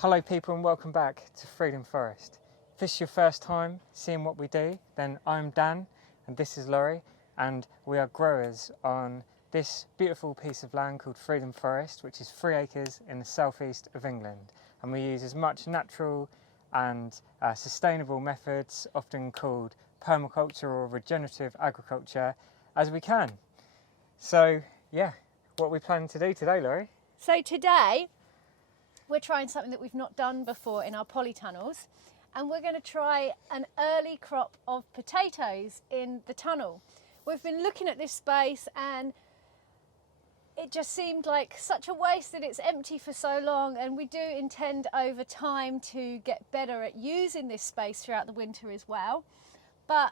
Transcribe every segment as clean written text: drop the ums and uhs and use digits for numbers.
Hello people and welcome back to Freedom Forest. If this is your first time seeing what we do, then I'm Dan and this is Laurie, and we are growers on this beautiful piece of land called Freedom Forest, which is 3 acres in the southeast of England. And we use as much natural and sustainable methods, often called permaculture or regenerative agriculture, as we can. So yeah, what are we planning to do today, Laurie? So today we're trying something that we've not done before in our polytunnels, and we're going to try an early crop of potatoes in the tunnel. We've been looking at this space and it just seemed like such a waste that it's empty for so long, and we do intend over time to get better at using this space throughout the winter as well. But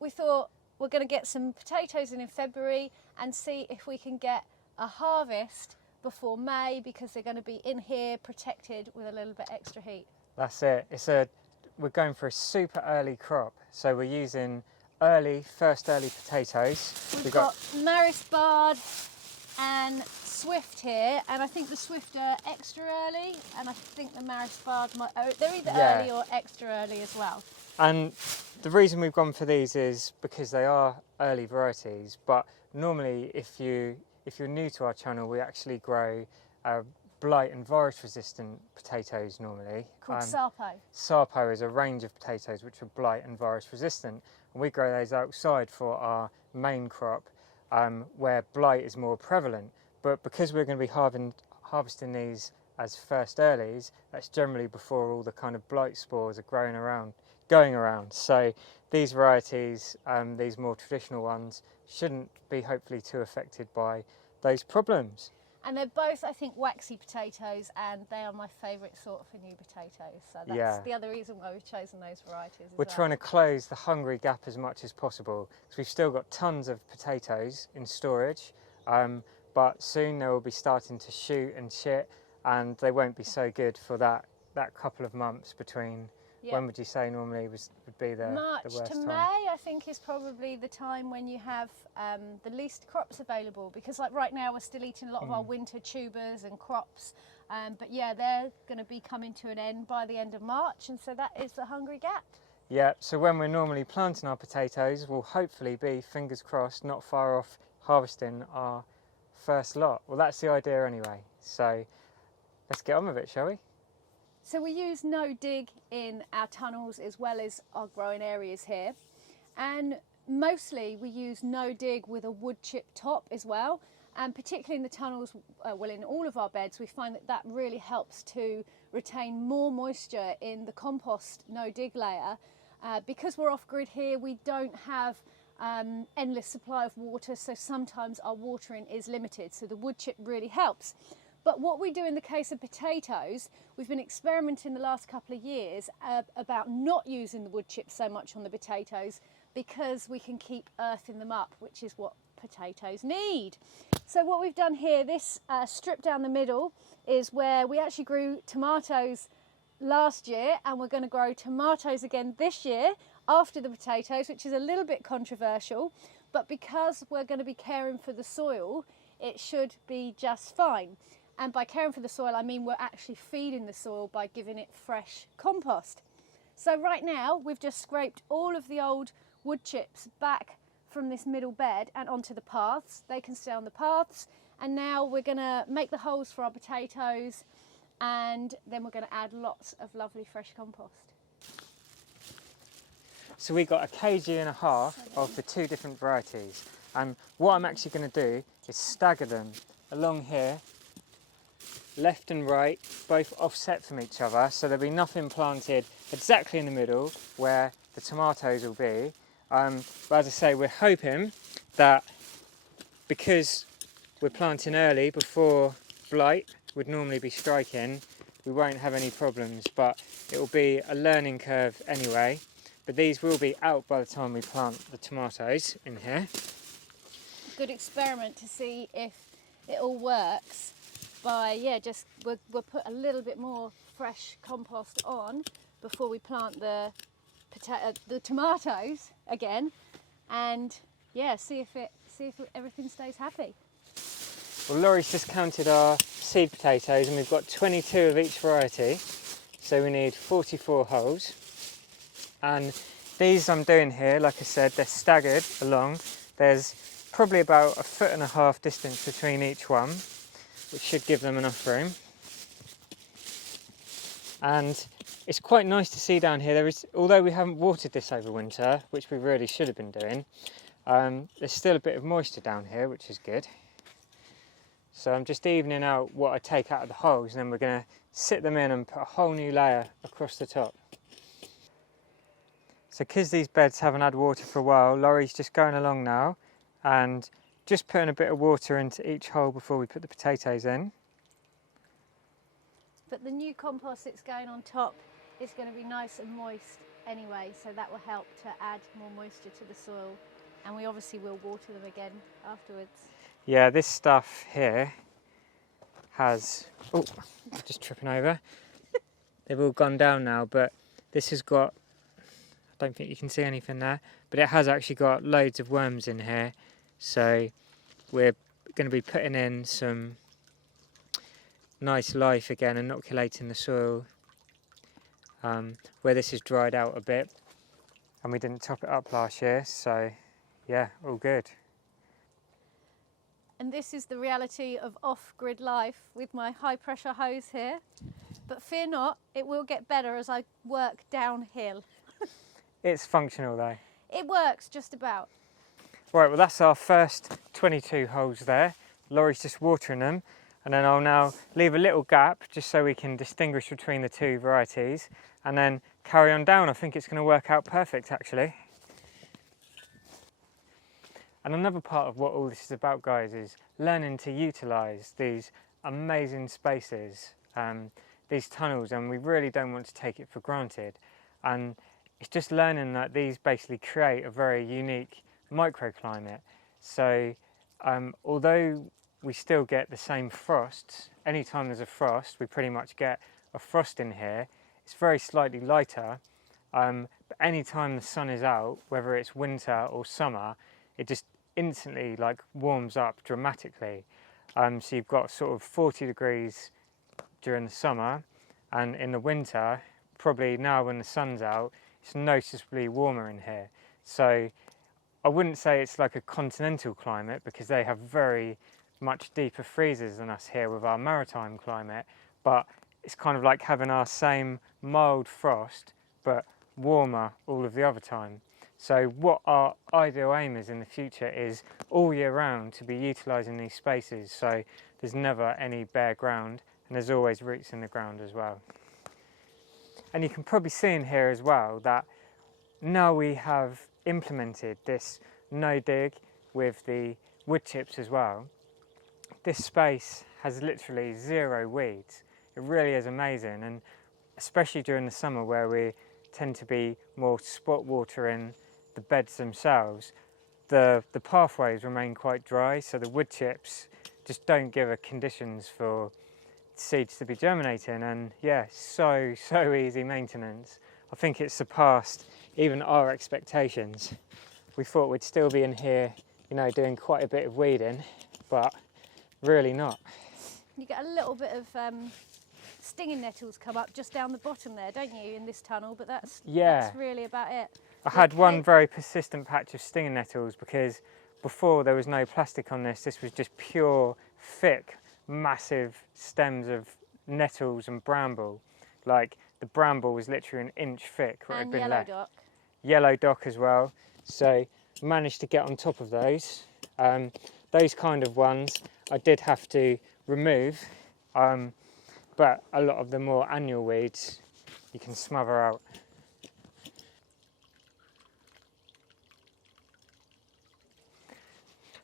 we thought we're going to get some potatoes in February and see if we can get a harvest before May, because they're going to be in here protected with a little bit extra heat. That's it. We're going for a super early crop, so we're using first early potatoes. We've got Maris Bard and Swift here, and I think the Swift are extra early, and I think the Maris Bard they're either early or extra early as well. And the reason we've gone for these is because they are early varieties, but normally if you're new to our channel, we actually grow blight and virus resistant potatoes normally. Called Sarpo. Sarpo is a range of potatoes which are blight and virus resistant, and we grow those outside for our main crop where blight is more prevalent. But because we're going to be harvesting these as first earlies, that's generally before all the kind of blight spores are going around. So these varieties, these more traditional ones, shouldn't be hopefully too affected by those problems. And they're both, I think, waxy potatoes, and they are my favourite sort for new potatoes. So that's the other reason why we've chosen those varieties. We're trying to close the hungry gap as much as possible, because we've still got tons of potatoes in storage, but soon they will be starting to shoot and shit, and they won't be so good for that couple of months between. When would you say normally would be the worst March to time? May, I think, is probably the time when you have the least crops available, because like right now we're still eating a lot of our winter tubers and crops, but yeah, they're going to be coming to an end by the end of March, and so that is the hungry gap. Yeah, so when we're normally planting our potatoes, we'll hopefully be, fingers crossed, not far off harvesting our first lot. Well, that's the idea anyway, so let's get on with it, shall we? So we use no dig in our tunnels as well as our growing areas here, and mostly we use no dig with a wood chip top as well, and particularly in the tunnels, well, in all of our beds, we find that really helps to retain more moisture in the compost no dig layer. Because we're off grid here, we don't have endless supply of water, so sometimes our watering is limited, so the wood chip really helps. But what we do in the case of potatoes, we've been experimenting the last couple of years about not using the wood chips so much on the potatoes, because we can keep earthing them up, which is what potatoes need. So what we've done here, this strip down the middle is where we actually grew tomatoes last year, and we're going to grow tomatoes again this year after the potatoes, which is a little bit controversial, but because we're going to be caring for the soil, it should be just fine. And by caring for the soil, I mean we're actually feeding the soil by giving it fresh compost. So right now, we've just scraped all of the old wood chips back from this middle bed and onto the paths. They can stay on the paths. And now we're going to make the holes for our potatoes, and then we're going to add lots of lovely fresh compost. So we got 1.5 kg of the 2 different varieties. And what I'm actually going to do is stagger them along here, left and right, both offset from each other, so there'll be nothing planted exactly in the middle where the tomatoes will be. But as I say, we're hoping that because we're planting early before blight would normally be striking, we won't have any problems, but it will be a learning curve anyway. But these will be out by the time we plant the tomatoes in here. Good experiment to see if it all works. By we'll put a little bit more fresh compost on before we plant the tomatoes again, and see if everything stays happy. Well, Laurie's just counted our seed potatoes and we've got 22 of each variety. So we need 44 holes. And these I'm doing here, like I said, they're staggered along. There's probably about 1.5 foot distance between each one, which should give them enough room. And it's quite nice to see down here, although we haven't watered this over winter, which we really should have been doing, there's still a bit of moisture down here, which is good. So I'm just evening out what I take out of the holes, and then we're going to sit them in and put a whole new layer across the top. So because these beds haven't had water for a while, Laurie's just going along now and just putting a bit of water into each hole before we put the potatoes in. But the new compost that's going on top is going to be nice and moist anyway, so that will help to add more moisture to the soil. And we obviously will water them again afterwards. Yeah, this stuff here has, oh, just tripping over. They've all gone down now, but this has got, I don't think you can see anything there, but it has actually got loads of worms in here. So we're going to be putting in some nice life again, inoculating the soil where this has dried out a bit, and we didn't top it up last year, so yeah, all good. And this is the reality of off-grid life with my high pressure hose here. But fear not, it will get better as I work downhill. It's functional though. It works just about. Right, well that's our first 22 holes there. Laurie's just watering them, and then I'll now leave a little gap just so we can distinguish between the two varieties and then carry on down. I think it's going to work out perfect actually. And another part of what all this is about, guys, is learning to utilise these amazing spaces, these tunnels, and we really don't want to take it for granted. And it's just learning that these basically create a very unique microclimate. So although we still get the same frosts, anytime there's a frost, we pretty much get a frost in here. It's very slightly lighter, but anytime the sun is out, whether it's winter or summer, it just instantly like warms up dramatically. So you've got sort of 40 degrees during the summer, and in the winter, probably now when the sun's out, it's noticeably warmer in here. So I wouldn't say it's like a continental climate, because they have very much deeper freezes than us here with our maritime climate, but it's kind of like having our same mild frost but warmer all of the other time. So what our ideal aim is in the future is all year round to be utilising these spaces, so there's never any bare ground and there's always roots in the ground as well. And you can probably see in here as well that now we have implemented this no dig with the wood chips as well, this space has literally zero weeds. It really is amazing, and especially during the summer where we tend to be more spot watering the beds themselves, the pathways remain quite dry, so the wood chips just don't give a conditions for seeds to be germinating. And yeah, so easy maintenance. I think it's surpassed even our expectations. We thought we'd still be in here, you know, doing quite a bit of weeding, but really not. You get a little bit of stinging nettles come up just down the bottom there, don't you, in this tunnel? But that's really about it. I had one very persistent patch of stinging nettles because before there was no plastic on this. This was just pure, thick, massive stems of nettles and bramble. Like the bramble was literally an inch thick. What had been yellow left. dock. Yellow dock as well. So managed to get on top of those. Those kind of ones I did have to remove, but a lot of the more annual weeds you can smother out.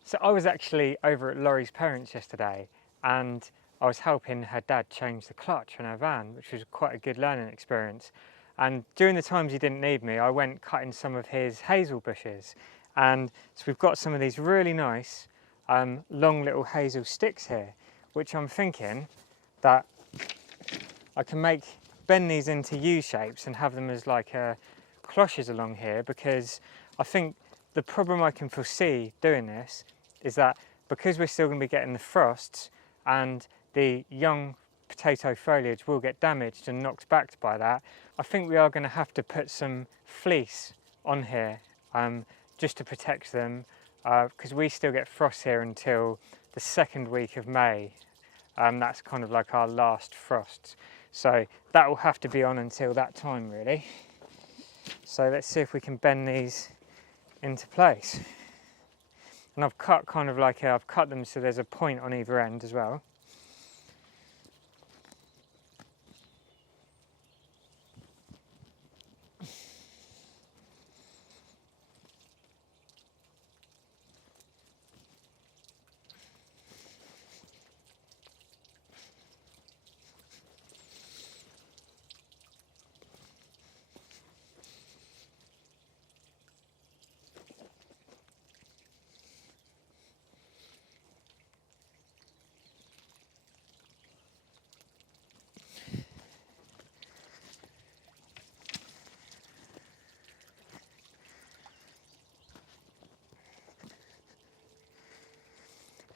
So I was actually over at Laurie's parents yesterday, and I was helping her dad change the clutch on her van, which was quite a good learning experience. And during the times he didn't need me, I went cutting some of his hazel bushes. And so we've got some of these really nice long little hazel sticks here, which I'm thinking that I can bend these into U shapes and have them as like cloches along here, because I think the problem I can foresee doing this is that because we're still going to be getting the frosts and the young potato foliage will get damaged and knocked back by that, I think we are going to have to put some fleece on here just to protect them, because we still get frost here until the second week of May. That's kind of like our last frost, so that will have to be on until that time really. So let's see if we can bend these into place. And I've cut kind of like I've cut them so there's a point on either end as well.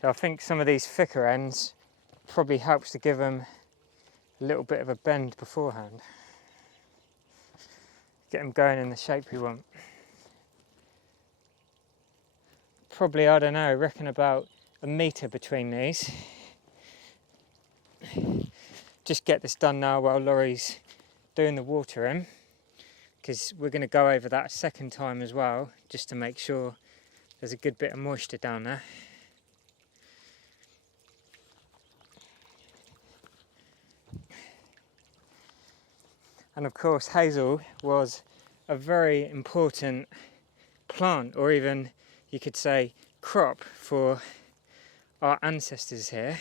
So I think some of these thicker ends probably helps to give them a little bit of a bend beforehand. Get them going in the shape we want. Probably, I don't know, I reckon about a metre between these. Just get this done now while Laurie's doing the watering, because we're going to go over that a second time as well, just to make sure there's a good bit of moisture down there. And of course hazel was a very important plant, or even you could say crop, for our ancestors here.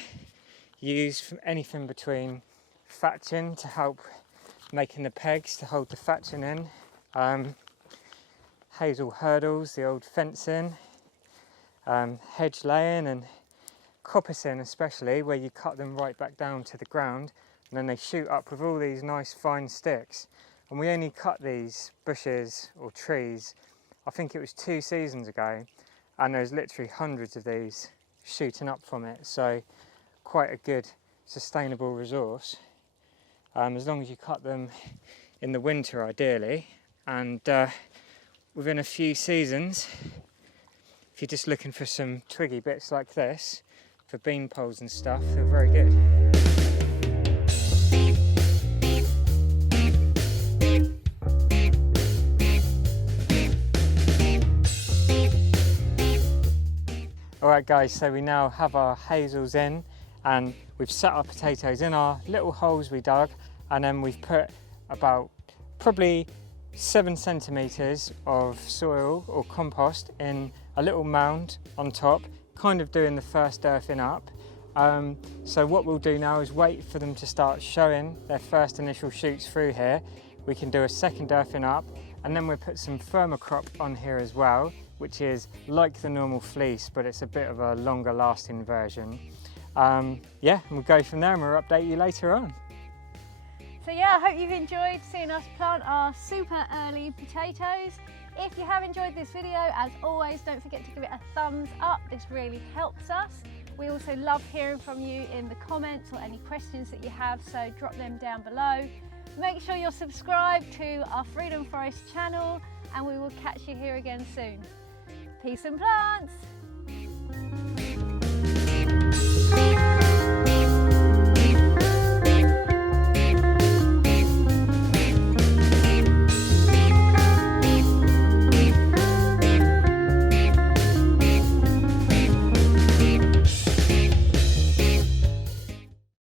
Used anything between thatching to help making the pegs to hold the thatching in, hazel hurdles, the old fencing, hedge laying, and coppicing especially, where you cut them right back down to the ground and then they shoot up with all these nice fine sticks. And we only cut these bushes or trees, I think it was 2 seasons ago, and there's literally hundreds of these shooting up from it. So quite a good sustainable resource, as long as you cut them in the winter ideally. And within a few seasons, if you're just looking for some twiggy bits like this for bean poles and stuff, they're very good. Alright guys, so we now have our hazels in, and we've set our potatoes in our little holes we dug, and then we've put about probably 7 centimetres of soil or compost in a little mound on top, kind of doing the first earthing up. So what we'll do now is wait for them to start showing their first initial shoots through here. We can do a second earthing up, and then we'll put some Thermocrop on here as well, which is like the normal fleece, but it's a bit of a longer lasting version. Yeah, and we'll go from there and we'll update you later on. So yeah, I hope you've enjoyed seeing us plant our super early potatoes. If you have enjoyed this video, as always, don't forget to give it a thumbs up. This really helps us. We also love hearing from you in the comments or any questions that you have, so drop them down below. Make sure you're subscribed to our Freedom Forest channel, and we will catch you here again soon. Peace and plants!